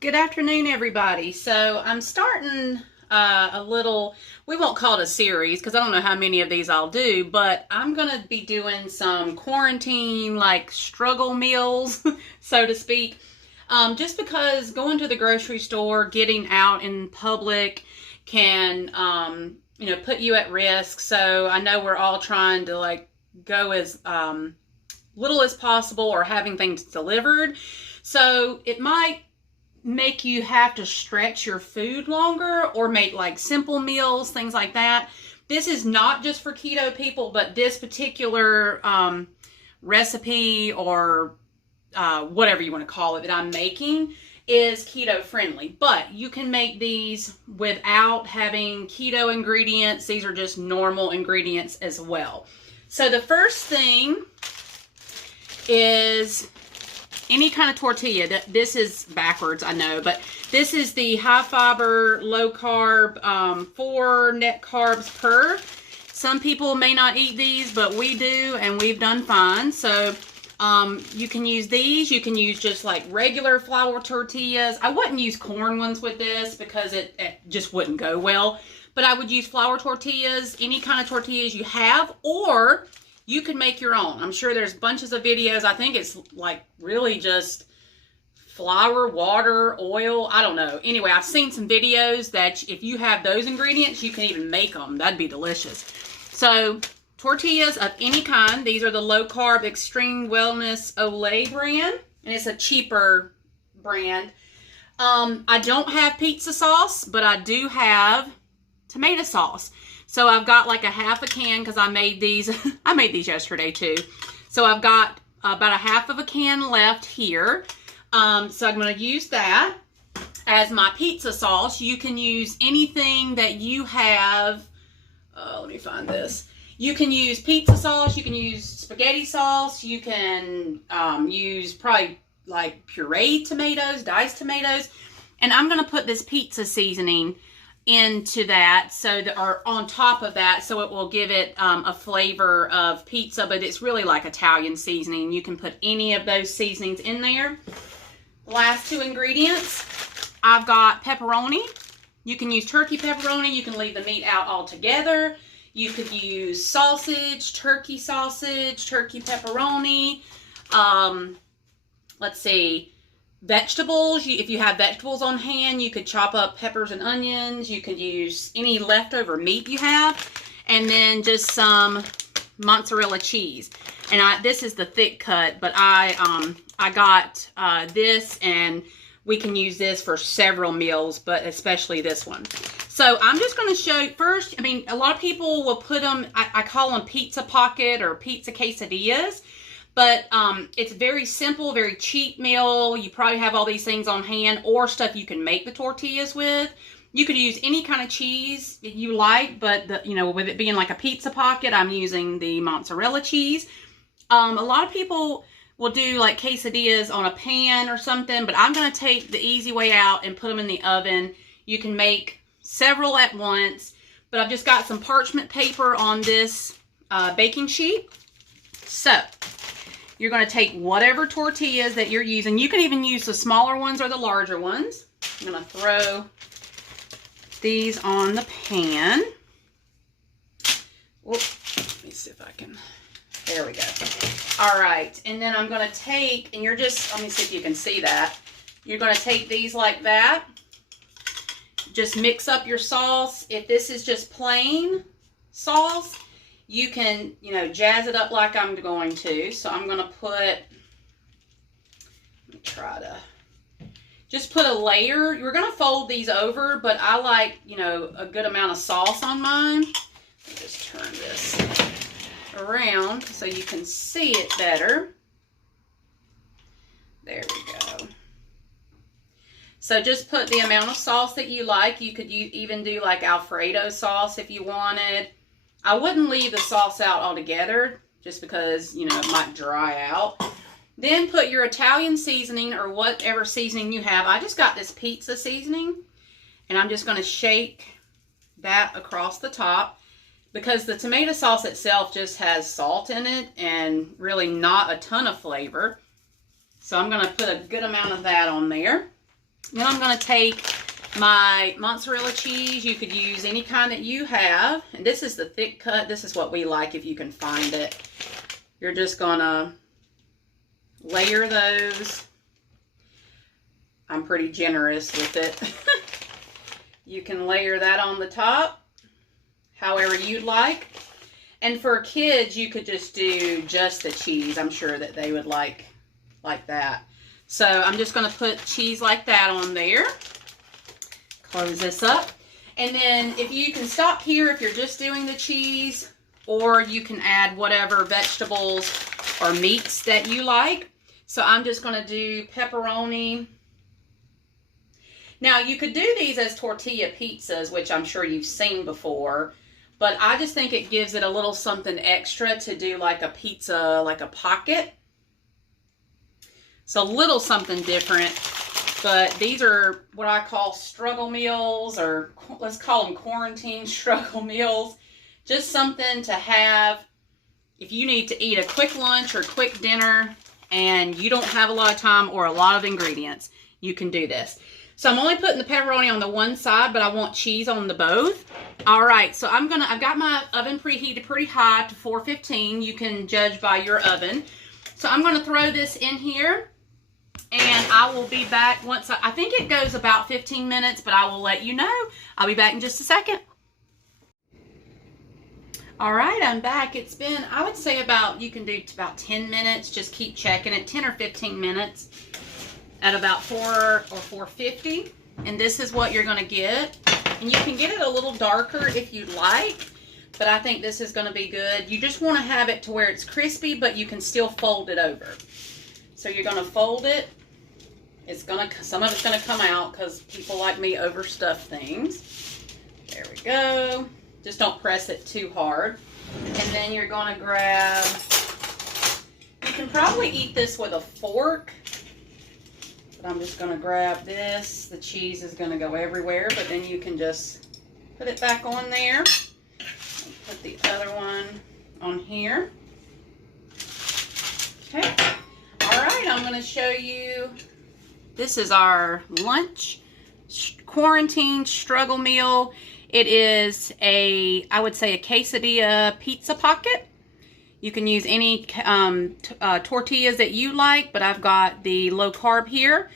Good afternoon, everybody. So I'm starting a little, we won't call it a series because I don't know how many of these I'll do, but I'm going to be doing some quarantine, like struggle meals, so to speak. Just because going to the grocery store, getting out in public can, put you at risk. So I know we're all trying to go as little as possible or having things delivered. So it might make you have to stretch your food longer or make like simple meals, things like that. This is not just for keto people, but this particular recipe or whatever you want to call it that I'm making is keto friendly. But you can make these without having keto ingredients. These are just normal ingredients as well. So the first thing is any kind of tortilla. This is backwards, I know, but this is the high fiber, low carb, 4 net carbs per. Some people may not eat these, but we do, and we've done fine. So you can use these. You can use just like regular flour tortillas. I wouldn't use corn ones with this because it just wouldn't go well. But I would use flour tortillas, any kind of tortillas you have, or you can make your own. I'm sure there's bunches of videos. I think it's like really just flour, water, oil. I don't know. Anyway, I've seen some videos that if you have those ingredients, you can even make them. That'd be delicious. So tortillas of any kind. These are the low carb Extreme Wellness Olay brand, and it's a cheaper brand. I don't have pizza sauce, but I do have tomato sauce. So I've got like a half a can because I made these. I made these yesterday too. So I've got about a half of a can left here. So I'm going to use that as my pizza sauce. You can use anything that you have. Let me find this. You can use pizza sauce. You can use spaghetti sauce. You can use probably like pureed tomatoes, diced tomatoes. And I'm going to put this pizza seasoning into that, so that, or on top of that, so it will give it a flavor of pizza, but it's really like Italian seasoning. You can put any of those seasonings in there. The last 2 ingredients, I've got pepperoni. You can use turkey pepperoni. You can leave the meat out altogether. You could use sausage, turkey pepperoni. Let's see. Vegetables, if you have vegetables on hand, you could chop up peppers and onions. You could use any leftover meat you have, and then just some mozzarella cheese. And this is the thick cut, but I got this, and we can use this for several meals, but especially this one. So I'm just going to show you first. I mean, a lot of people will put them, I call them pizza pocket or pizza quesadillas. But it's very simple, very cheap meal. You probably have all these things on hand or stuff you can make the tortillas with. You could use any kind of cheese you like, but with it being like a pizza pocket, I'm using the mozzarella cheese. A lot of people will do like quesadillas on a pan or something, but I'm going to take the easy way out and put them in the oven. You can make several at once, but I've just got some parchment paper on this baking sheet. So you're going to take whatever tortillas that you're using. You can even use the smaller ones or the larger ones. I'm going to throw these on the pan. Whoop. Let me see if I can. There we go. All right. And then I'm going to take, and let me see if you can see that. You're going to take these like that. Just mix up your sauce. If this is just plain sauce, you can, jazz it up like I'm going to. So I'm going to let me try to just put a layer. You're going to fold these over, but I like, a good amount of sauce on mine. Let me just turn this around so you can see it better. There we go. So just put the amount of sauce that you like. You could even do like Alfredo sauce if you wanted. I wouldn't leave the sauce out altogether just because, it might dry out. Then put your Italian seasoning or whatever seasoning you have. I just got this pizza seasoning, and I'm just going to shake that across the top because the tomato sauce itself just has salt in it and really not a ton of flavor. So I'm going to put a good amount of that on there. Then I'm going to take my mozzarella cheese. You could use any kind that you have. And this is the thick cut. This is what we like if you can find it. You're just going to layer those. I'm pretty generous with it. You can layer that on the top however you'd like. And for kids, you could just do just the cheese. I'm sure that they would like that. So I'm just going to put cheese like that on there. Close this up. And then if you can stop here if you're just doing the cheese, or you can add whatever vegetables or meats that you like. So I'm just going to do pepperoni. Now you could do these as tortilla pizzas, which I'm sure you've seen before. But I just think it gives it a little something extra to do like a pizza, like a pocket. So a little something different. But these are what I call struggle meals, or let's call them quarantine struggle meals. Just something to have if you need to eat a quick lunch or quick dinner and you don't have a lot of time or a lot of ingredients. You can do this. So I'm only putting the pepperoni on the one side, but I want cheese on the both. All right, so I've got my oven preheated pretty high to 415. You can judge by your oven. So I'm gonna throw this in here, and I will be back once I think it goes about 15 minutes, but I will let you know. I'll be back in just a second. All right, I'm back. It's been, I would say you can do about 10 minutes. Just keep checking it, 10 or 15 minutes at about 4 or 450. And this is what you're gonna get. And you can get it a little darker if you'd like, but I think this is gonna be good. You just wanna have it to where it's crispy, but you can still fold it over. So you're gonna fold it. Some of it's gonna come out because people like me overstuff things. There we go. Just don't press it too hard. And then you're gonna grab, you can probably eat this with a fork, but I'm just gonna grab this. The cheese is gonna go everywhere, but then you can just put it back on there. And put the other one on here. Okay. All right, I'm gonna show you. This is our lunch quarantine struggle meal. It is I would say a quesadilla pizza pocket. You can use any tortillas that you like, but I've got the low carb here.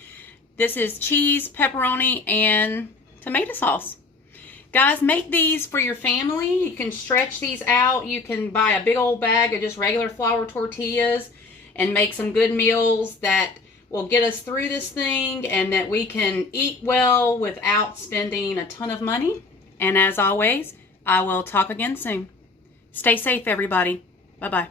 This is cheese, pepperoni, and tomato sauce. Guys, make these for your family. You can stretch these out. You can buy a big old bag of just regular flour tortillas and make some good meals that will get us through this thing and that we can eat well without spending a ton of money. And as always, I will talk again soon. Stay safe, everybody. Bye-bye.